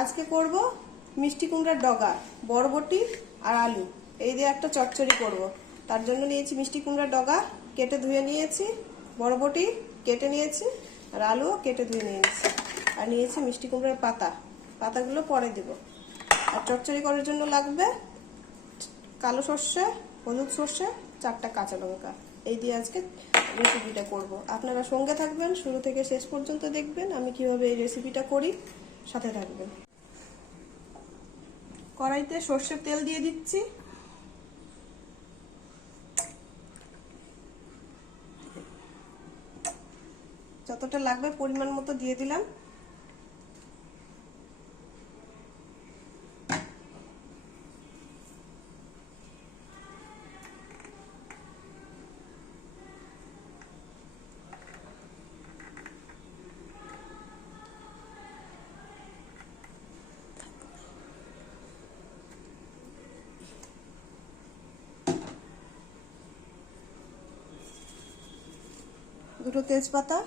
আজকে করব মিষ্টি কুমড়ার ডগা, বরবটি আর আলু এই দিয়ে একটা চচ্চড়ি করব। তার জন্য নিয়েছি মিষ্টি কুমড়ার ডগা, কেটে ধুয়ে নিয়েছি, বরবটি কেটে নিয়েছি আর আলুও কেটে ধুয়ে নিয়েছি, আর নিয়েছি মিষ্টি কুমড়ার পাতা। পাতাগুলো পরে দেব। আর চচ্চড়ি করার জন্য লাগবে কালো সর্ষে, হলুদ সর্ষে, 4টা কাঁচা লঙ্কা। এই দিয়ে আজকে রেসিপিটা করব। আপনারা সঙ্গে থাকবেন, শুরু থেকে শেষ পর্যন্ত দেখবেন আমি কিভাবে এই রেসিপিটা করি, সাথে থাকবেন। কড়াইতে সর্ষের তেল দিয়ে দিচ্ছি। যতটা লাগবে পরিমাণ মতো দিয়ে দিলাম। দুটো তেজপাতা,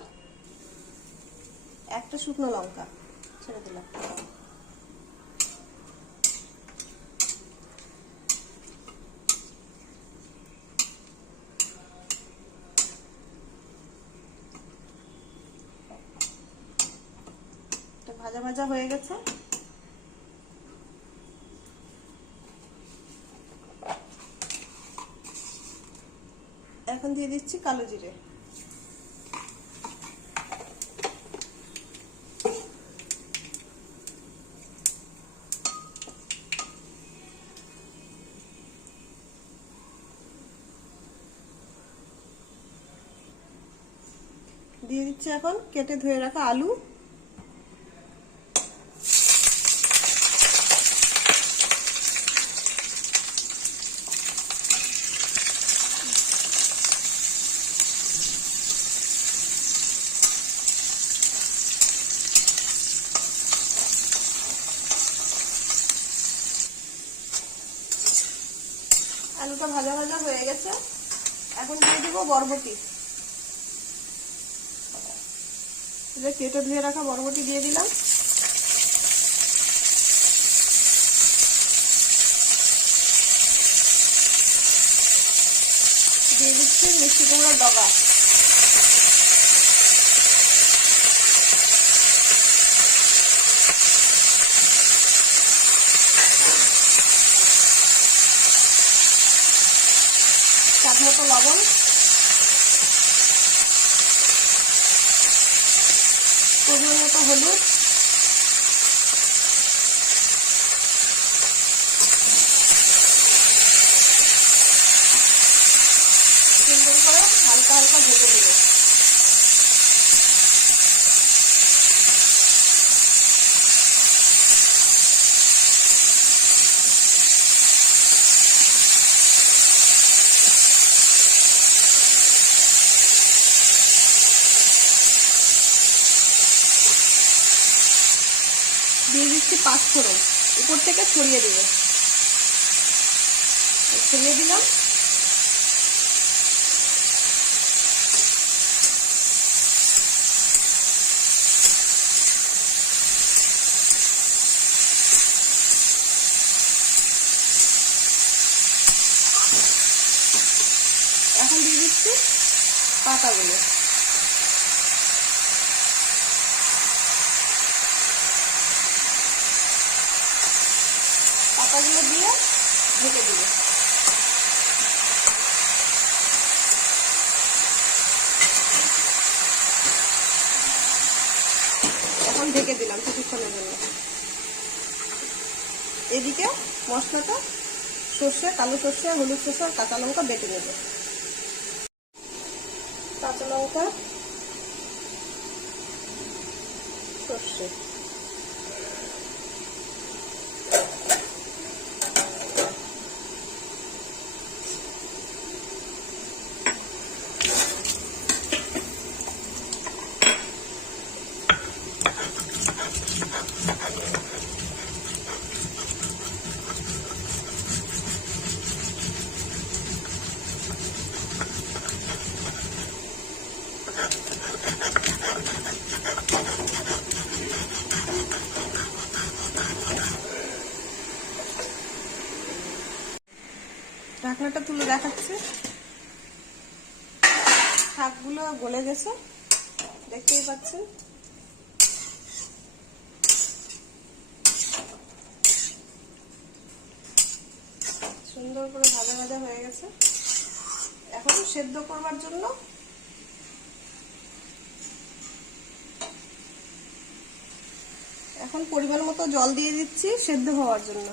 একটা শুকনো লঙ্কা ছেড়ে দিলাম। ভাজা ভাজা হয়ে গেছে। এখন দিয়ে দিচ্ছি কালো জিরে। দিয়ে দিচ্ছি এখন কেটে ধুয়ে রাখা আলু। আলুটা ভাজা ভাজা হয়ে গেছে। এখন দিয়ে দেব বরবটি। কেটে ধুয়ে রাখা বরবটি দিয়ে দিলাম। দিয়ে দিচ্ছি মিষ্টি কুমড়ার ডগা। স্বাদ মতো লবণ, পরিমাণ মতো হলুদ, সুন্দর করে হালকা হালকা ভেজে দেব। দিয়ে দিচ্ছি 5 ফোড়ন, উপর থেকে ছড়িয়ে দেব। ছড়িয়ে দিলাম। এখন দিয়ে দিচ্ছি পাতাগুলো। পাতাগুলো দিয়ে ঢেকে দিব। এখন ঢেকে দিলাম কিছুক্ষণের জন্য। এদিকে মশলাটা সর্ষে, কালো সর্ষে, হলুদ সর্ষে আর কাঁচা লঙ্কা বেটে নেব। কাঁচা লঙ্কা, সর্ষে, ঢাকনাটা তুলে দেখাচ্ছি, শাকগুলো গলে গেছে, দেখতেই পাচ্ছেন। সুন্দর করে ভাজা ভাজা হয়ে গেছে। এখন সেদ্ধ করবার জন্য এখন পরিমাণ মতো জল দিয়ে দিচ্ছি সেদ্ধ হওয়ার জন্য।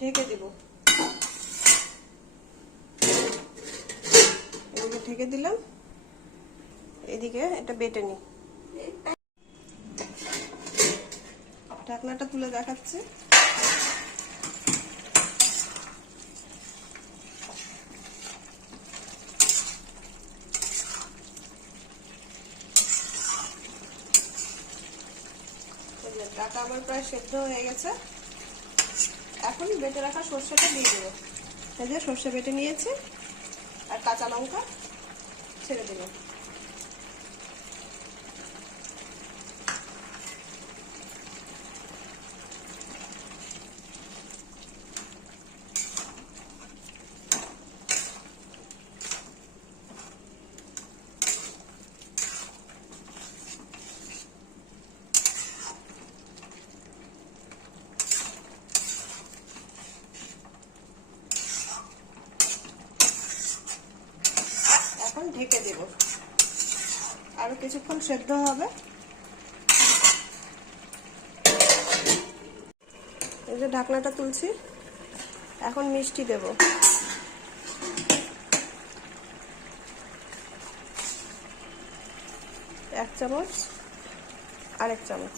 ঢেকে দেব, এদিকে ঢেকে দিলাম, এদিকে এটা বেটে নিই। ঢাকনাটা তুলে দেখাচ্ছি, ডাটা আমার প্রায় সেদ্ধ হয়ে গেছে। এখন বেটে রাখা সর্ষেটা দিয়ে দেবো। এই যে সর্ষে বেটে নিয়েছি আর কাঁচা লঙ্কা ছেড়ে দেব। এখন ঢেকে দেব, আরো কিছুক্ষণ সেদ্ধ হবে। এই যে ঢাকনাটা তুলছি, এখন মিষ্টি দেব। এক চামচ আর এক চামচ।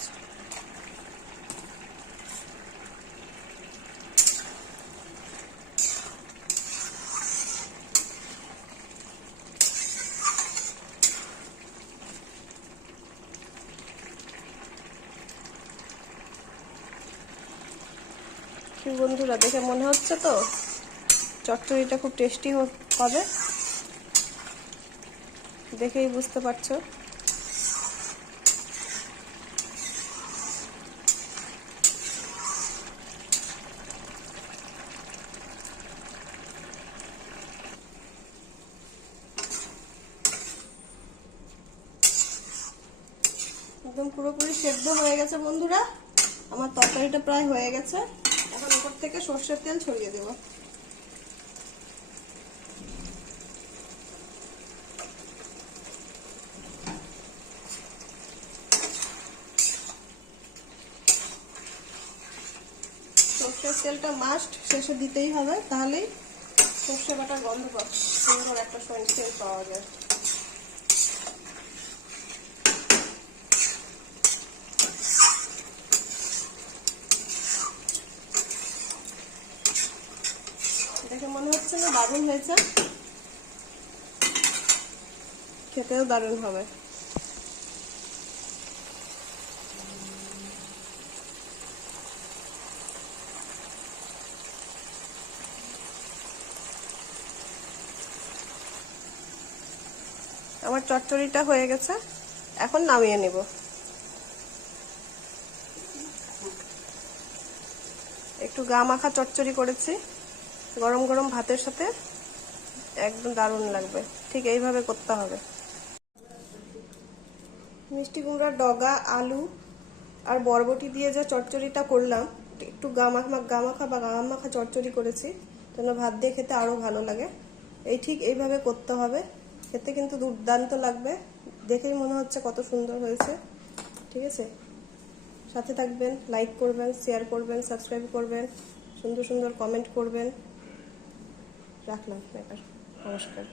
কি বন্ধুরা, দেখে মনে হচ্ছে তো চচ্চড়িটা খুব টেস্টি হবে, দেখেই বুঝতে পারছো। একদম পুরোপুরি সেদ্ধ হয়ে গেছে বন্ধুরা, আমার তরকারিটা প্রায় হয়ে গেছে। এখন উপর থেকে সর্ষের তেল ছড়িয়ে দেব। সর্ষের তেলটা মাস্ট শেষে দিতেই হবে, তাহলেই সর্ষে বাটা গন্ধ পাবে, সুন্দর একটা সেন্ট পাওয়া যায়। দেখে মনে হচ্ছে না দারুণ হয়েছে, খেতেও দারুণ হবে। আমার চচ্চড়িটা হয়ে গেছে, এখন নামিয়ে নেব। একটু গা মাখা চচ্চড়ি করেছি, গরম গরম ভাতের সাথে একদম দারুণ লাগবে। ঠিক এইভাবে করতে হবে। মিষ্টি কুমড়ার ডগা, আলু আর বরবটি দিয়ে যে চচ্চড়িটা করলাম, একটু গা মাখা চচ্চড়ি করেছি, যেন ভাত দিয়ে খেতে আরো ভালো লাগে। ঠিক এইভাবে করতে হবে, খেতে কিন্তু দুর্দান্ত লাগবে। দেখেই মনে হচ্ছে কত সুন্দর হয়েছে। ঠিক আছে, সাথে থাকবেন, লাইক করবেন, শেয়ার করবেন, সাবস্ক্রাইব করবেন, সুন্দর সুন্দর কমেন্ট করবেন। রাখলাম এবার, নমস্কার।